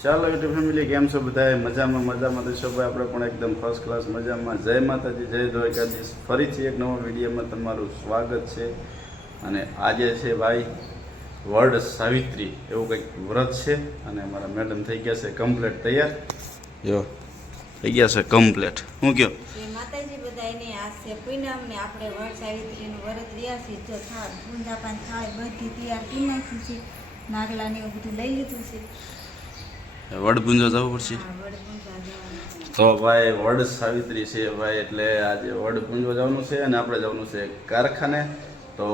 ચાલો YouTube family કેમ છો બધા મજામાં તો છો ભાઈ આપણે પણ એકદમ ફર્સ્ટ ક્લાસ મજામાં જય માતાજી જય દ્વારકાધીશ ફરીથી એક નવા વિડીયોમાં તમારું સ્વાગત છે અને આજે છે ભાઈ વડ સાવિત્રી એવું કંઈક વ્રત છે અને અમારા મેડમ થઈ ગયા છે કમ્પ્લીટ તૈયાર જો થઈ ગયા છે કમ્પ્લીટ હું કયો માતાજી બધાને આ છે પૂનમ ને આપણે વડ સાવિત્રીનું વ્રત રહ્યા છીએ જો થાળ પૂંજા પાન થાળ બધી તૈયાર કરી નાખી છે નાગલા ને એવું બધું લઈ લીધું છે વડપુંજો જવું પડશે તો ભાઈ વડ સાવિત્રી છે ભાઈ એટલે આજે વડ પૂંજવા જવાનું છે અને આપણે જવાનું છે કારખાને તો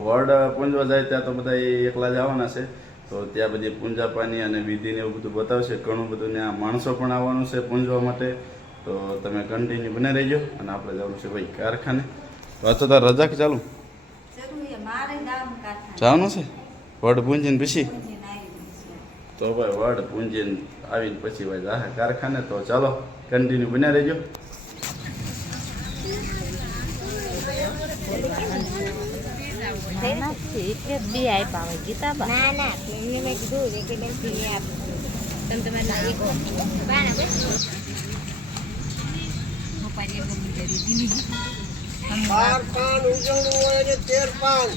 વડ પૂંજવા જાય ત્યાં તો બધા એકલા જવાના છે તો ત્યાં બધી પૂંજા પાની અને વિધિને એવું બધું બતાવશે ઘણું બધું ત્યાં માણસો પણ આવવાનું છે પૂંજવા માટે તો તમે કન્ટિન્યુ બને રહીજો અને આપણે જવાનું છે ભાઈ કારખાને તો આ તો તાર રજા કે ચાલુ જવાનું છે વડ પૂંજીને પછી તો ભાઈ વડ પૂંજીને આવીને પછી ભાઈ જાહે કારખાને તો ચાલો કન્ટિન્યુ બન્યા રહેજો બાર પાન ઉજવણું હોય અને 13 પાન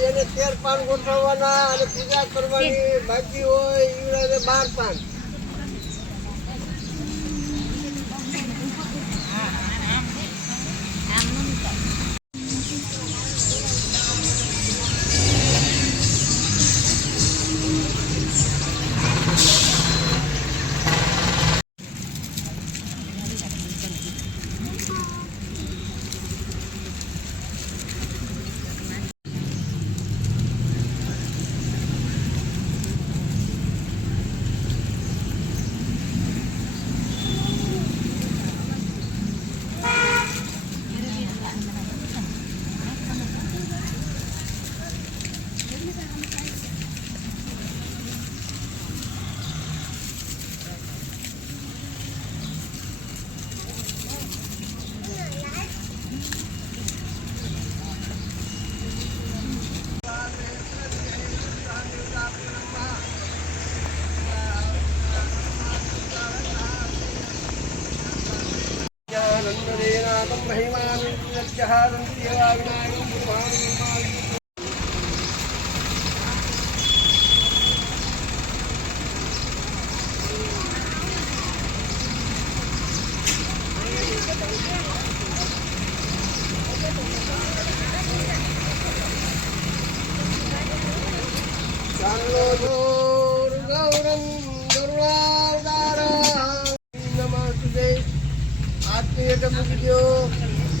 એને 13 પાન ગોઠવવાના અને પૂજા કરવાની બાકી હોય ઈવડે 12 પાન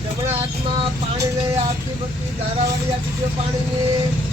જમણા હાથમાં પાણી લઈ આરતી બધી ધારાવાળી આપી દો પાણીની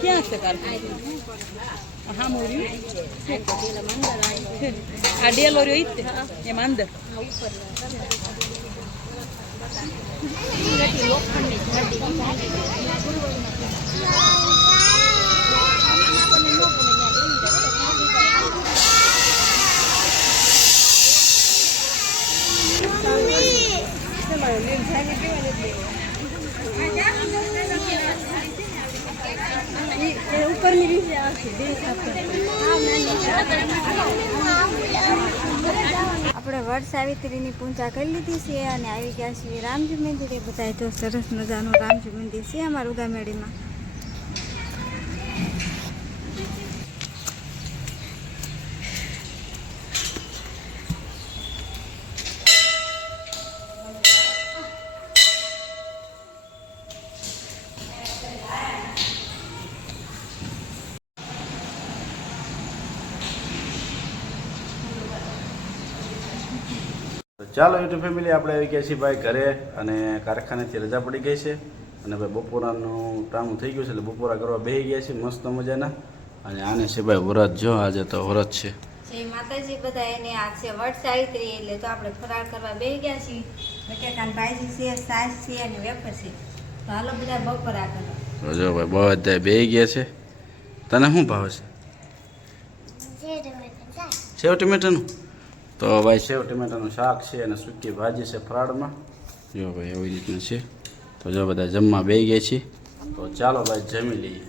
ક્યાં છે હા મોરી આ ડેલો રહ્યો એમાં અંદર ઉપરની રીતે આપણે વડ સાવિત્રીની પૂજા કરી લીધી છે અને આવી ગયા છીએ રામજી મંદિરે બધા તો સરસ મજાનું રામજી મંદિર છે અમારું ઉગામેડીમાં ચાલો યુટ્યુબ ફેમિલી આપણે આવી ગયા છીએ ભાઈ ઘરે અને કારખાનેથી રજા પડી ગઈ છે અને ભાઈ બપોરાનું ટાણું થઈ ગયું છે એટલે બપોરા કરવા બેસી ગયા છીએ મસ્ત મજાના. અને આને છે ભાઈ વ્રત, જો આજે તો વ્રત છે. જય માતાજી બધા. એને આ છે વટ સાવિત્રી એટલે તો આપણે ફરાળ કરવા બેસી ગયા છીએ. બટેકાની ભાજી છે, છાશ છે અને વેફર છે. તો હાલો બધા બપોરા કરો. તો જો ભાઈ બધા બેસી ગયા છે. તને શું ભાવે છે? સેવ ટમેટાનું. તો ભાઈ સેવ ટમેટાનું શાક છે અને સૂકી ભાજી છે ફરાળમાં. જો ભાઈ એવી રીતનું છે. તો જો બધા જમવા બેસી ગયા છીએ. તો ચાલો ભાઈ જમી લઈએ.